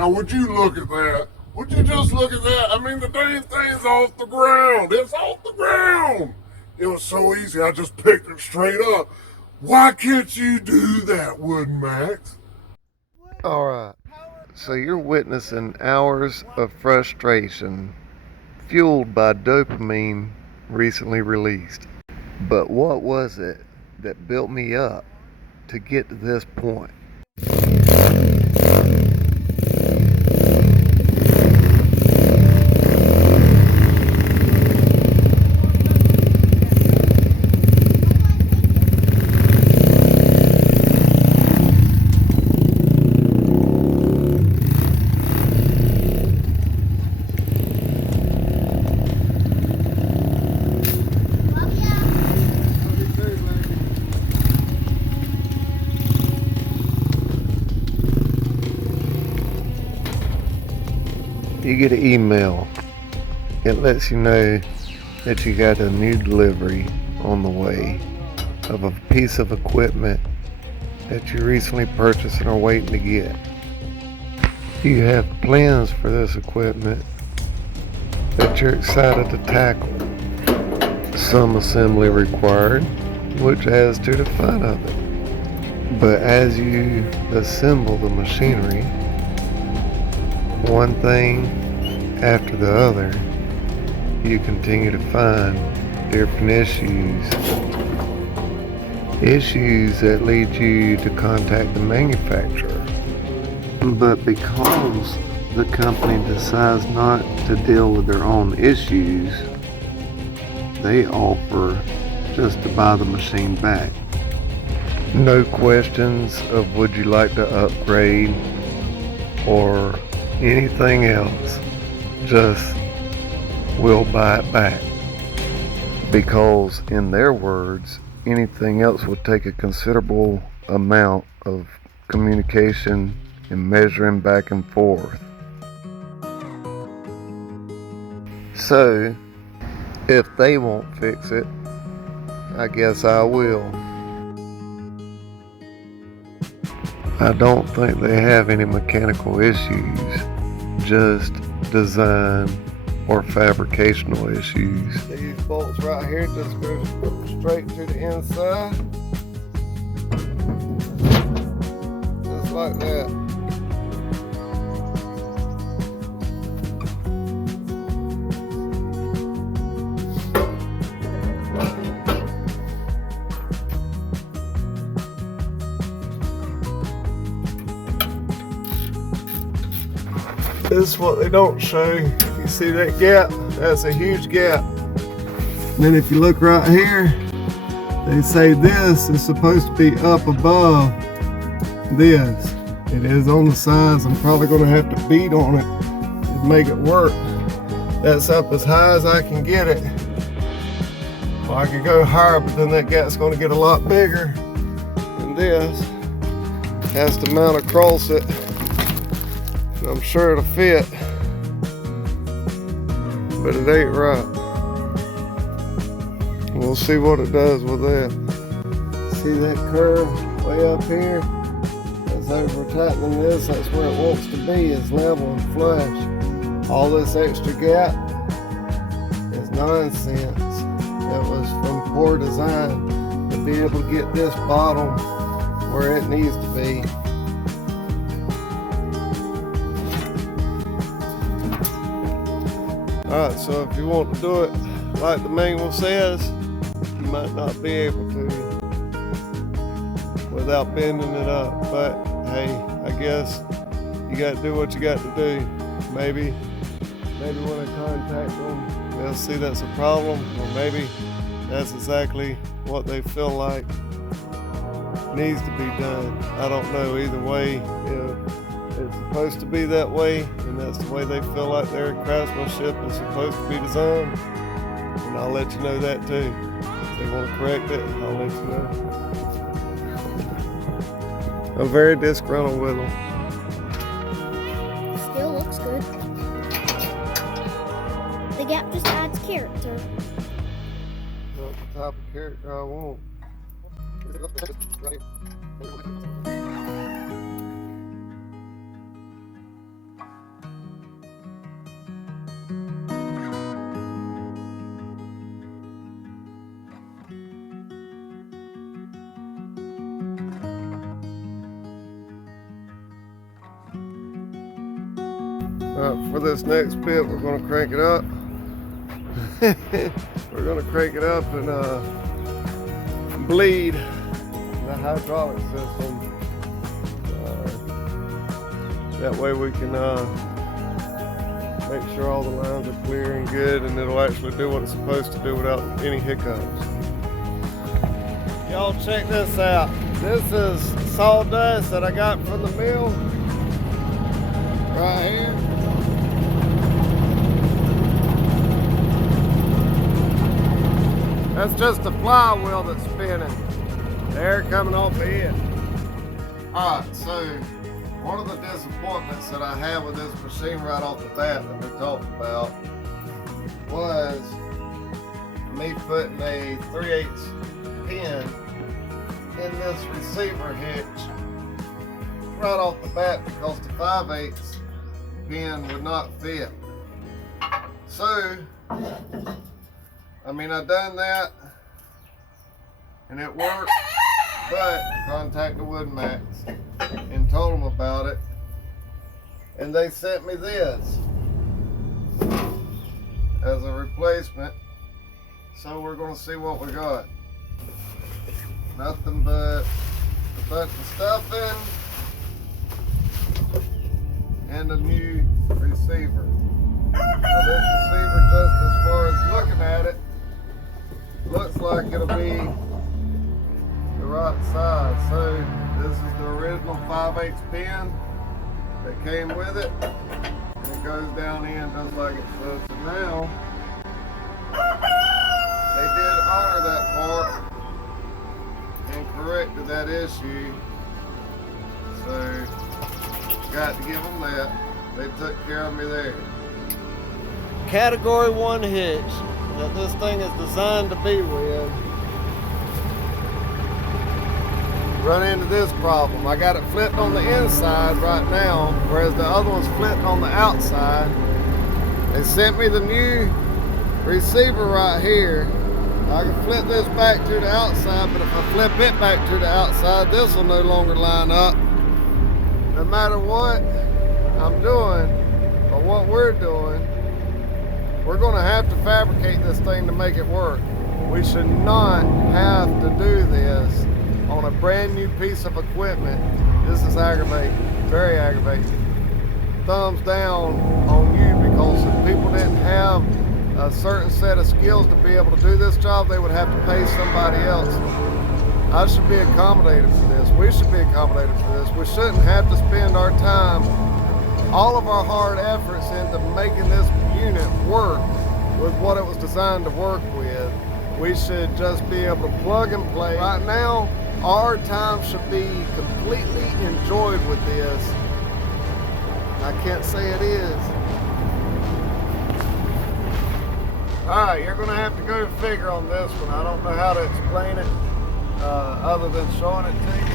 Now, would you look at that? Would you just look at that? I mean, the dang thing's off the ground. It's off the ground. It was so easy. I just picked it straight up. Why can't you do that, Woodmaxx? All right. So you're witnessing hours of frustration fueled by dopamine recently released. But what was it that built me up to get to this point? You get an email. It lets you know that you got a new delivery on the way of a piece of equipment that you recently purchased and are waiting to get. You have plans for this equipment that you're excited to tackle. Some assembly required, which adds to the fun of it. But as you assemble the machinery, one thing after the other, you continue to find different issues that lead you to contact the manufacturer. But because the company decides not to deal with their own issues, they offer just to buy the machine back. No questions of would you like to upgrade or anything else, just we'll buy it back. Because in their words, anything else would take a considerable amount of communication and measuring back and forth. So, if they won't fix it, I guess I will. I don't think they have any mechanical issues, just design or fabricational issues. These bolts right here just go straight to the inside, just like that. This is what they don't show. You see that gap? That's a huge gap. Then if you look right here, they say this is supposed to be up above this. It is on the sides. I'm probably going to have to beat on it to make it work. That's up as high as I can get it. Well, I could go higher, but then that gap's going to get a lot bigger. And this has to mount across it. I'm sure it'll fit, but it ain't right. We'll see what it does with that. See that curve way up here? That's over tightening this. That's where it wants to be, is level and flush. All this extra gap is nonsense. That was from poor design to be able to get this bottom where it needs to be. Alright, so if you want to do it like the manual says, you might not be able to without bending it up. But hey, I guess you got to do what you got to do. Maybe when I contact them, they'll see that's a problem, or maybe that's exactly what they feel like needs to be done. I don't know. Either way, it's supposed to be that way, and that's the way they feel like their craftsmanship is supposed to be designed, and I'll let you know that too. If they want to correct it, I'll let you know. I'm very disgruntled with them. Still looks good. The gap just adds character. That's the type of character I want. For this next bit, we're going to crank it up. We're going to crank it up and bleed the hydraulic system. That way we can make sure all the lines are clear and good, and it'll actually do what it's supposed to do without any hiccups. Y'all check this out. This is sawdust that I got from the mill right here. That's just the flywheel that's spinning. The air coming off the end. Alright, so one of the disappointments that I had with this machine right off the bat that we talked about was me putting a 3/8 pin in this receiver hitch right off the bat because the 5/8 pin would not fit. So, I mean, I done that and it worked, but contacted Woodmaxx and told them about it, and they sent me this as a replacement. So we're going to see what we got. Nothing but a bunch of stuffing and a new receiver. Now this receiver, just as far as looking at it, looks like it'll be the right size. So this is the original 5/8 pin that came with it. And it goes down in just like it should. So now they did honor that part and corrected that issue. So got to give them that. They took care of me there. Category 1 hitch that this thing is designed to be with. Run into this problem. I got it flipped on the inside right now, whereas the other one's flipped on the outside. They sent me the new receiver right here. I can flip this back to the outside, but if I flip it back to the outside, this will no longer line up. No matter what I'm doing, or what we're doing, we're going to have to fabricate this thing to make it work. We should not have to do this on a brand new piece of equipment. This is aggravating, very aggravating. Thumbs down on you, because if people didn't have a certain set of skills to be able to do this job, they would have to pay somebody else. I should be accommodated for this. We should be accommodated for this. We shouldn't have to spend our time, all of our hard efforts into making this unit work with what it was designed to work with. We should just be able to plug and play. Right now, our time should be completely enjoyed with this. I can't say it is. Alright, you're going to have to go figure on this one. I don't know how to explain it other than showing it to you.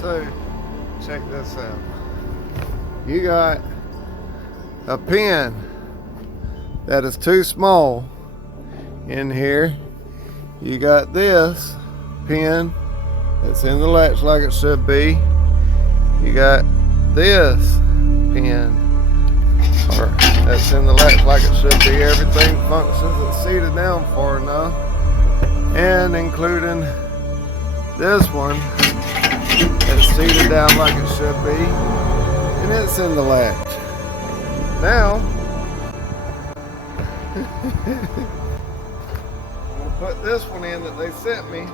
So, check this out. You got a pin that is too small in here. You got this pin that's in the latch like it should be. You got this pin that's in the latch like it should be. Everything functions. It's seated down far enough, and including this one that's seated down like it should be, and it's in the latch. Now I'm going to put this one in that they sent me,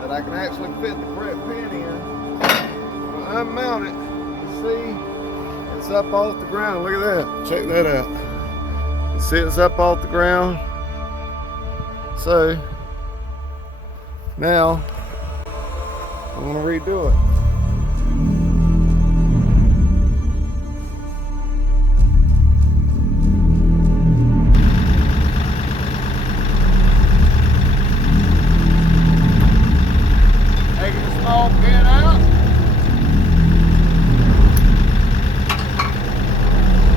that I can actually fit the correct pin in. I'll unmount it. You see, it's up off the ground. Look at that. Check that out. You see it's up off the ground. So now I'm going to redo it. Taking a small pin out.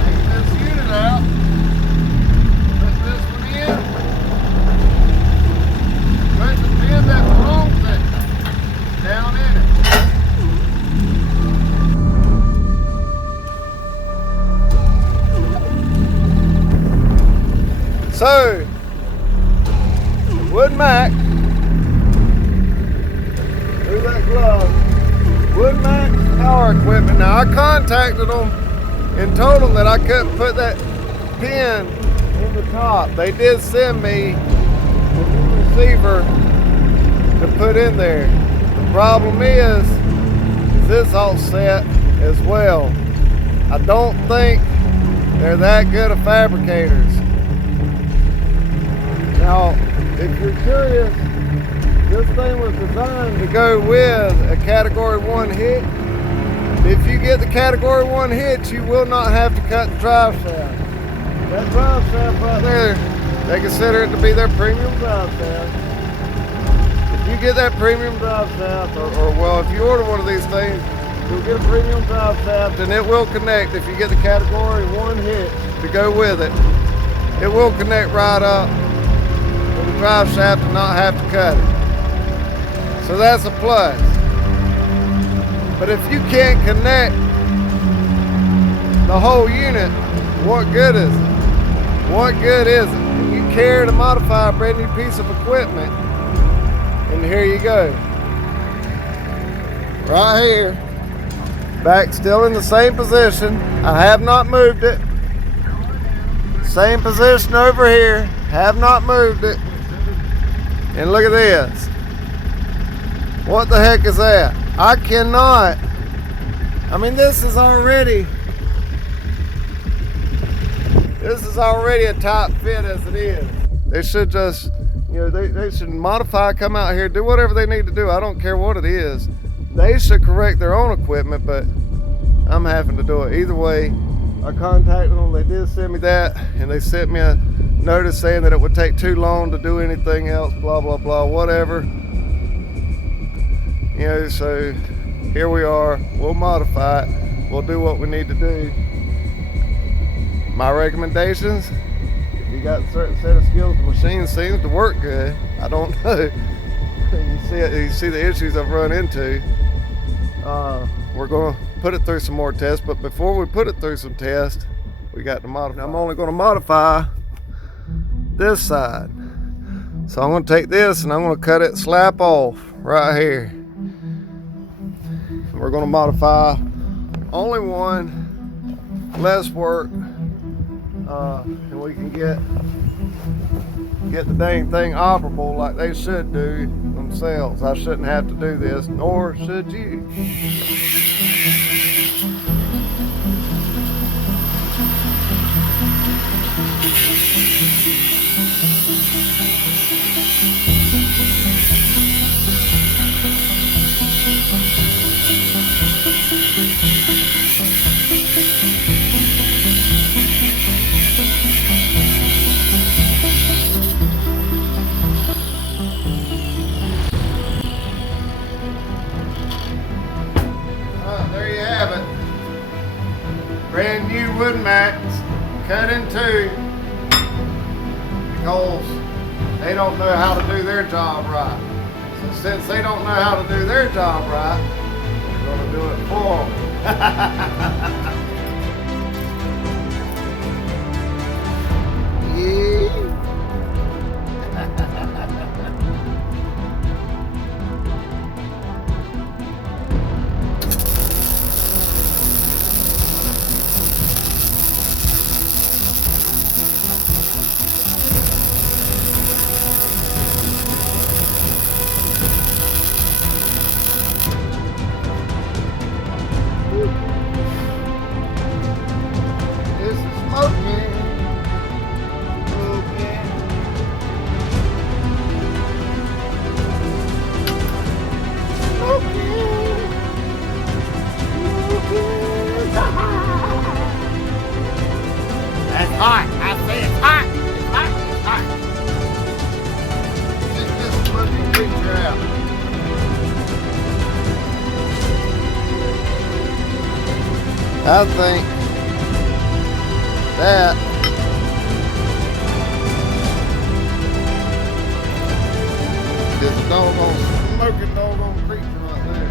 Taking this unit out. So, Woodmaxx, who's that glove? Woodmaxx Power Equipment. Now I contacted them and told them that I couldn't put that pin in the top. They did send me the new receiver to put in there. The problem is this all set as well. I don't think they're that good of fabricators. Now, if you're curious, this thing was designed to go with a Category 1 hitch. If you get the Category 1 hitch, you will not have to cut the drive shaft. That drive shaft right there, they consider it to be their premium drive shaft. If you get that premium drive shaft, or well, if you order one of these things, you'll get a premium drive shaft and it will connect. If you get the Category 1 hitch to go with it, it will connect right up with the drive shaft and not have to cut it. So that's a plus. But if you can't connect the whole unit, what good is it? What good is it? When you care to modify a brand new piece of equipment, and here you go. Right here. Back still in the same position. I have not moved it. Same position over here. Have not moved it. And look at this. What the heck is that? I cannot. I mean, this is already a tight fit as it is. They should just, they should modify, come out here, do whatever they need to do. I don't care what it is. They should correct their own equipment, but I'm having to do it. Either way, I contacted them. They did send me that, and they sent me a notice saying that it would take too long to do anything else, blah, blah, blah, whatever. So here we are. We'll modify it. We'll do what we need to do. My recommendations, if you got a certain set of skills, the machine seems to work good. I don't know. You see the issues I've run into. We're going to put it through some more tests, but before we put it through some tests, we got to modify. I'm only going to modify this side. So I'm going to take this and I'm going to cut it slap off right here. We're going to modify only one, less work, and we can get the dang thing operable like they should do themselves. I shouldn't have to do this, nor should you. There you have it. Brand new Woodmaxx cut in two because they don't know how to do their job right. So since they don't know how to do their job right, we're going to do it for them. That's hot. I say it's hot. It's hot. It's hot. Check this bloody picture out. I think that is a doggone smoking doggone creature right there.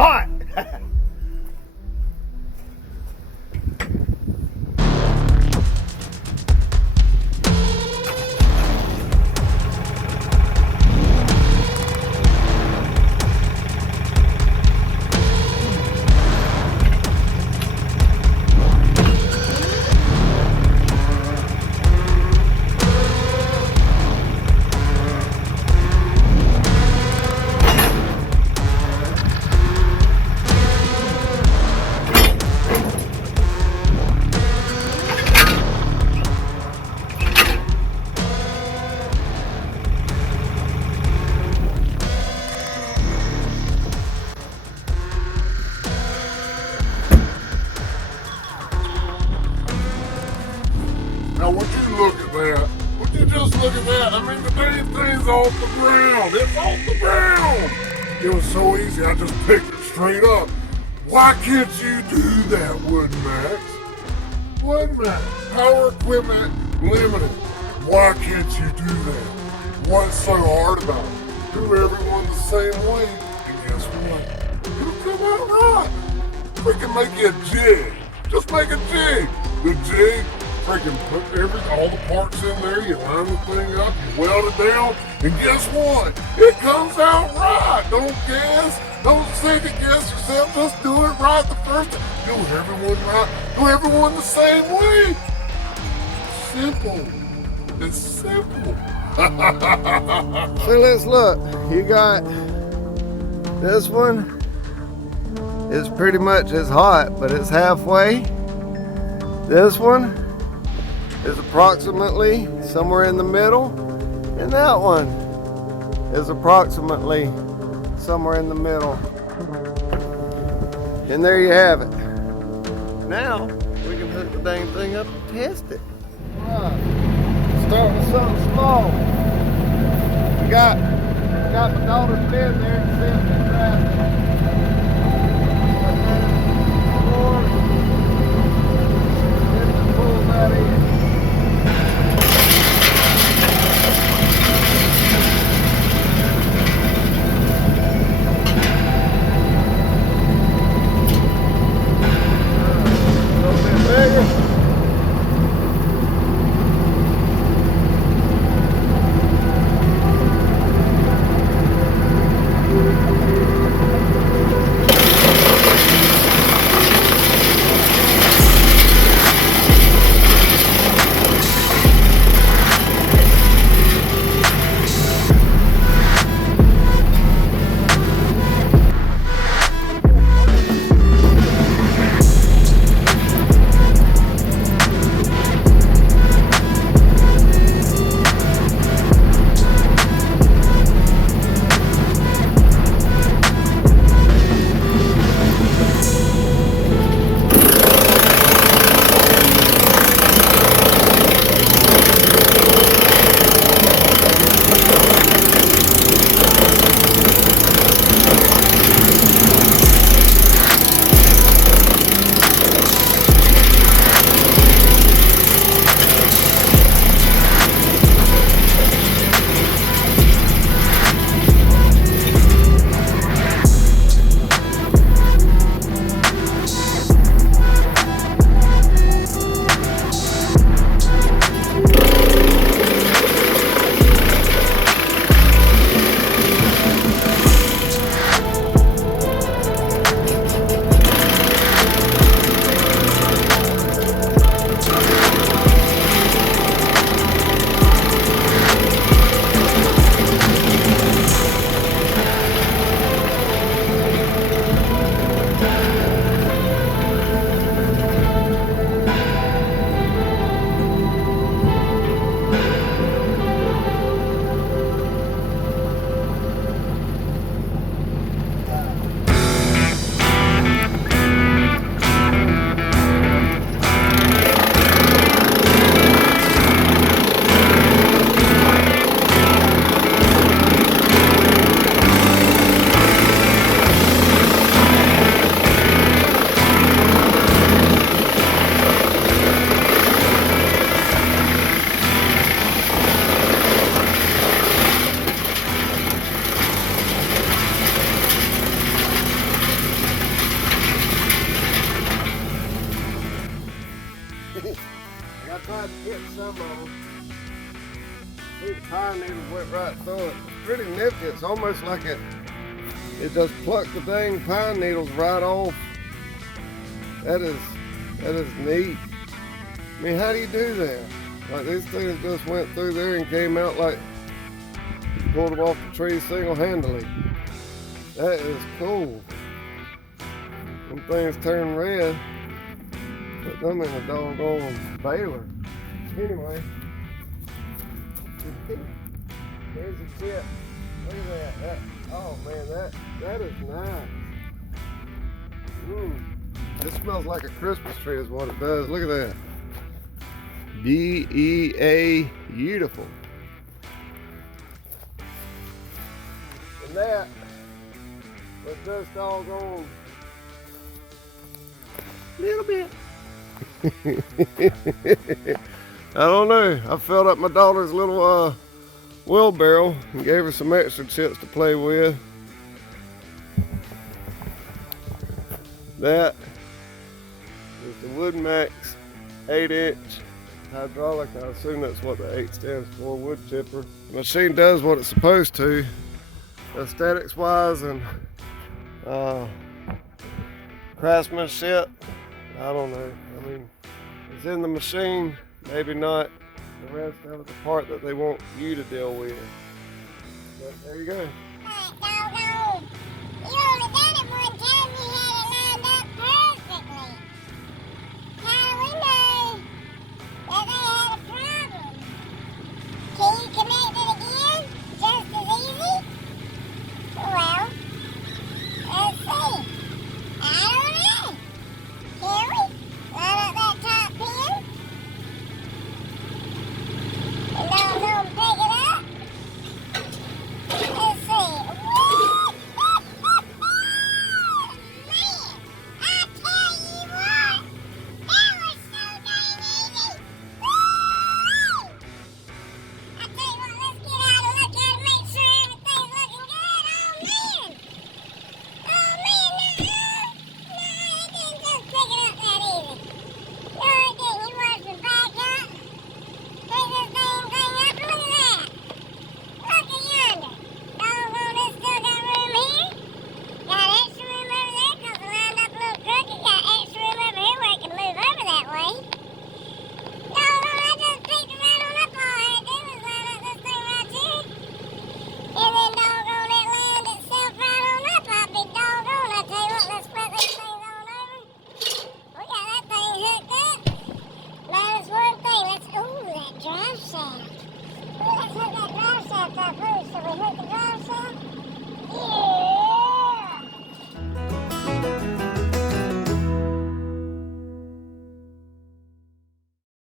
hot. Now, would you look at that? Would you just look at that? I mean, the dang thing's off the ground. It's off the ground. It was so easy. I just picked it straight up. Why can't you do that, Woodmaxx? Woodmaxx, Power Equipment Limited. Why can't you do that? What's so hard about it? Do everyone the same way, and guess what? It'll come out right. Freaking make you a jig. Just make a jig. The jig, freaking put all the parts in there. You line the thing up, you weld it down, and guess what? It comes out right. Don't guess. Don't second guess yourself. Just do it right the first time. Do everyone right. Do everyone the same way. Simple. It's simple. So let's look. You got this one. It's pretty much as hot, but it's halfway. This one is approximately somewhere in the middle, and that one is approximately somewhere in the middle. And there you have it. Now we can hook the dang thing up and test it. Start with something small. We got my daughter's bed there to sit and drive. Pull that in. so it's pretty nifty. It's almost like it just plucked the dang pine needles right off. That is neat. I mean, how do you do that? Like, these things just went through there and came out like pulled them off the tree single-handedly. That is cool. When things turn red, put them in a doggone baler. Anyway, there's a tip. Look at that. Oh man, that is nice. This smells like a Christmas tree is what it does. Look at that. B-E-A, beautiful. And that was just doggone little bit. I don't know. I filled up my daughter's little wheelbarrow and gave her some extra chips to play with. That is the Woodmaxx 8-inch hydraulic. I assume that's what the 8 stands for, wood chipper. The machine does what it's supposed to, aesthetics wise and craftsmanship. I don't know. I mean, it's in the machine, maybe not. The rest of it, the part that they want you to deal with. But there you go.